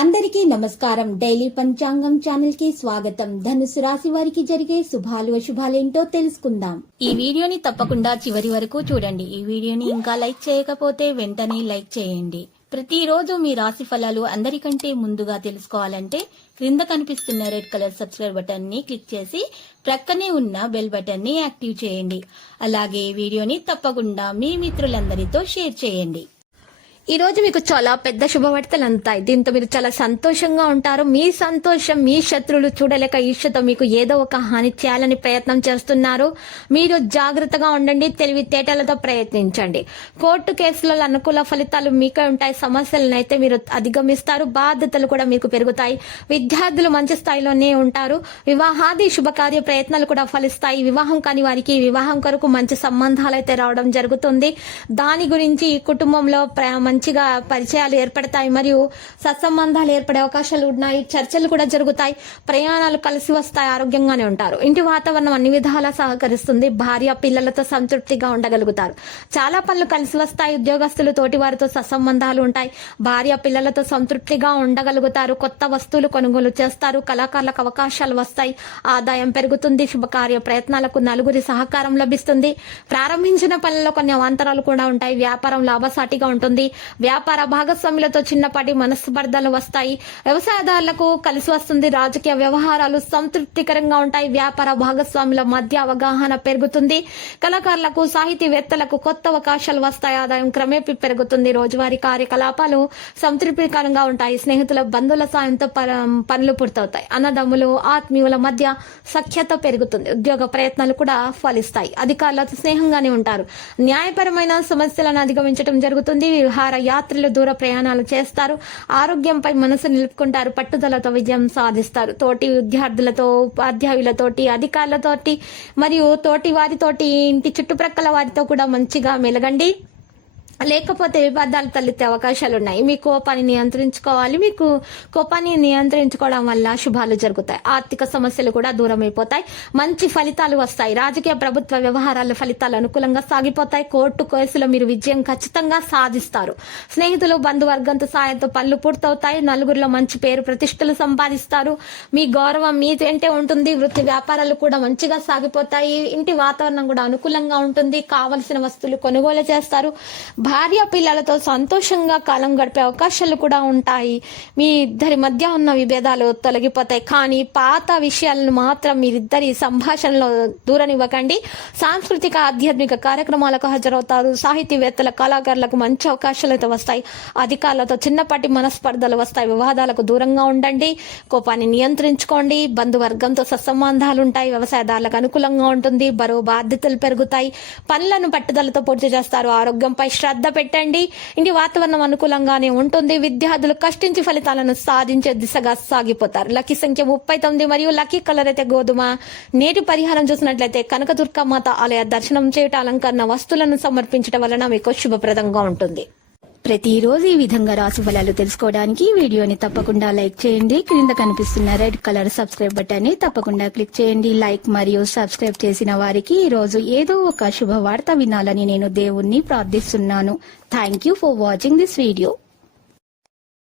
అందరికీ నమస్కారం. డైలీ పంచాంగం ఛానల్ కి స్వాగతం. ధనుసు రాశి వారికి జరిగే శుభాలు అశుభాలేంటో తెలుసుకుందాం. ఈ వీడియోని తప్పకుండా చివరి వరకు చూడండి. ఈ వీడియోని ఇంకా లైక్ చేయకపోతే వెంటనే లైక్ చేయండి. ప్రతిరోజు మీ రాశి ఫలాలు అందరికంటే ముందుగా తెలుసుకోవాలంటే క్రింద కనిపిస్తున్న రెడ్ కలర్ సబ్స్క్రైబ్ బటన్ ని క్లిక్ చేసి ప్రక్కనే ఉన్న బెల్ బటన్ ని యాక్టివ్ చేయండి. అలాగే వీడియోని తప్పకుండా మీ మిత్రులందరితో షేర్ చేయండి. ఈ రోజు మీకు చాలా పెద్ద శుభవార్తలు అందుతాయి. దీంతో మీరు చాలా సంతోషంగా ఉంటారు. మీ సంతోషం మీ శత్రువులు చూడలేక ఈర్ష్యతో మీకు ఏదో ఒక హాని చేయాలని ప్రయత్నం చేస్తున్నారు. మీరు జాగ్రత్తగా ఉండండి. తెలివితేటలతో ప్రయత్నించండి. కోర్టు కేసులలో అనుకూల ఫలితాలు మీకే ఉంటాయి. సమస్యలను అయితే మీరు అధిగమిస్తారు. బాధ్యతలు కూడా మీకు పెరుగుతాయి. విద్యార్థులు మంచి స్థాయిలోనే ఉంటారు. వివాహాది శుభకార్య ప్రయత్నాలు కూడా ఫలిస్తాయి. వివాహం కాని వారికి వివాహం కొరకు మంచి సంబంధాలు అయితే రావడం జరుగుతుంది. దాని గురించి కుటుంబంలో మంచిగా పరిచయాలు ఏర్పడతాయి మరియు సత్సంబంధాలు ఏర్పడే అవకాశాలు ఉన్నాయి. చర్చలు కూడా జరుగుతాయి. ప్రయాణాలు కలిసి వస్తాయి. ఆరోగ్యంగానే ఉంటారు. ఇంటి వాతావరణం అన్ని విధాలా సహకరిస్తుంది. భార్య పిల్లలతో సంతృప్తిగా ఉండగలుగుతారు. చాలా పనులు కలిసి వస్తాయి. ఉద్యోగస్తులు తోటి వారితో సత్సంబంధాలు ఉంటాయి. భార్య పిల్లలతో సంతృప్తిగా ఉండగలుగుతారు. కొత్త వస్తువులు కొనుగోలు చేస్తారు. కళాకారులకు అవకాశాలు వస్తాయి. ఆదాయం పెరుగుతుంది. శుభకార్య ప్రయత్నాలకు నలుగురి సహకారం లభిస్తుంది. ప్రారంభించిన పనుల్లో కొన్ని అవాంతరాలు కూడా ఉంటాయి. వ్యాపారం లాభసాటిగా ఉంటుంది. వ్యాపార భాగస్వాములతో చిన్నపాటి మనస్పర్ధలు వస్తాయి. వ్యవసాయదారులకు కలిసి వస్తుంది. రాజకీయ వ్యవహారాలు సంతృప్తికరంగా ఉంటాయి. వ్యాపార భాగస్వాముల మధ్య అవగాహన పెరుగుతుంది. కళాకారులకు సాహితీవేత్తలకు కొత్త అవకాశాలు వస్తాయి. ఆదాయం క్రమేపీ పెరుగుతుంది. రోజువారీ కార్యకలాపాలు సంతృప్తికరంగా ఉంటాయి. స్నేహితుల బంధువుల సాయంతో పనులు పూర్తవుతాయి. అన్నదమ్ములు ఆత్మీయుల మధ్య సఖ్యత పెరుగుతుంది. ఉద్యోగ ప్రయత్నాలు కూడా ఫలిస్తాయి. అధికారులతో స్నేహంగానే ఉంటారు. న్యాయపరమైన సమస్యలను అధిగమించడం జరుగుతుంది. విహార యాత్రలు దూర ప్రయాణాలు చేస్తారు. ఆరోగ్యంపై మనసు నిలుపుకుంటారు. పట్టుదలతో విజయం సాధిస్తారు. తోటి విద్యార్థులతో ఉపాధ్యాయులతోటి అధికారులతోటి మరియు తోటి వారితోటి ఇంటి చుట్టుప్రక్కల వారితో కూడా మంచిగా మెలగండి. లేకపోతే వివాదాలు తలెత్తే అవకాశాలు ఉన్నాయి. మీ కోపాన్ని నియంత్రించుకోవాలి. మీకు కోపాన్ని నియంత్రించుకోవడం వల్ల శుభాలు జరుగుతాయి. ఆర్థిక సమస్యలు కూడా దూరం అయిపోతాయి. మంచి ఫలితాలు వస్తాయి. రాజకీయ ప్రభుత్వ వ్యవహారాల ఫలితాలు అనుకూలంగా సాగిపోతాయి. కోర్టు కేసులో మీరు విజయం ఖచ్చితంగా సాధిస్తారు. స్నేహితులు బంధువర్గంతో సాయంతో పనులు పూర్తవుతాయి. నలుగురిలో మంచి పేరు ప్రతిష్టలు సంపాదిస్తారు. మీ గౌరవం మీ వెంటే ఉంటుంది. వృత్తి వ్యాపారాలు కూడా మంచిగా సాగిపోతాయి. ఇంటి వాతావరణం కూడా అనుకూలంగా ఉంటుంది. కావలసిన వస్తువులు కొనుగోలు చేస్తారు. భార్య పిల్లలతో సంతోషంగా కాలం గడిపే అవకాశాలు కూడా ఉంటాయి. మీ ఇద్దరి మధ్య ఉన్న విభేదాలు తొలగిపోతాయి. కానీ పాత విషయాలను మాత్రం మీరిద్దరి సంభాషణలో దూరనివ్వకండి. సాంస్కృతిక ఆధ్యాత్మిక కార్యక్రమాలకు హాజరవుతారు. సాహితీవేత్తల కళాకారులకు మంచి అవకాశాలు అయితే వస్తాయి. అధికారులతో చిన్నపాటి మనస్పర్ధలు వస్తాయి. వివాదాలకు దూరంగా ఉండండి. కోపాన్ని నియంత్రించుకోండి. బంధువర్గంతో సత్సంబంధాలు ఉంటాయి. వ్యవసాయదారులకు అనుకూలంగా ఉంటుంది. బరువు బాధ్యతలు పెరుగుతాయి. పనులను పట్టుదలతో పూర్తి చేస్తారు. ఆరోగ్యంపై శ్రద్ధ పెట్టండి. ఇంటి వాతావరణం అనుకూలంగానే ఉంటుంది. విద్యార్థులు కష్టించి ఫలితాలను సాధించే దిశగా సాగిపోతారు. లక్కీ సంఖ్య 39 మరియు లక్కీ కలర్ అయితే గోధుమ. నేటి పరిహారం చూసినట్లయితే కనకదుర్గ మాత ఆలయ దర్శనం చేయటం, అలంకరణ వస్తువులను సమర్పించడం వలన మీకు శుభప్రదంగా ఉంటుంది. ప్రతిరోజు ఈ విధంగా రాశి ఫలాలు తెలుసుకోవడానికి వీడియోని తప్పకుండా లైక్ చేయండి. క్రింద కనిపిస్తున్న రెడ్ కలర్ సబ్స్క్రైబ్ బటన్ ని తప్పకుండా క్లిక్ చేయండి. లైక్ మరియు సబ్స్క్రైబ్ చేసిన వారికి ఈ రోజు ఏదో ఒక శుభవార్త వినాలని నేను దేవుణ్ణి ప్రార్థిస్తున్నాను. Thank you for watching this video.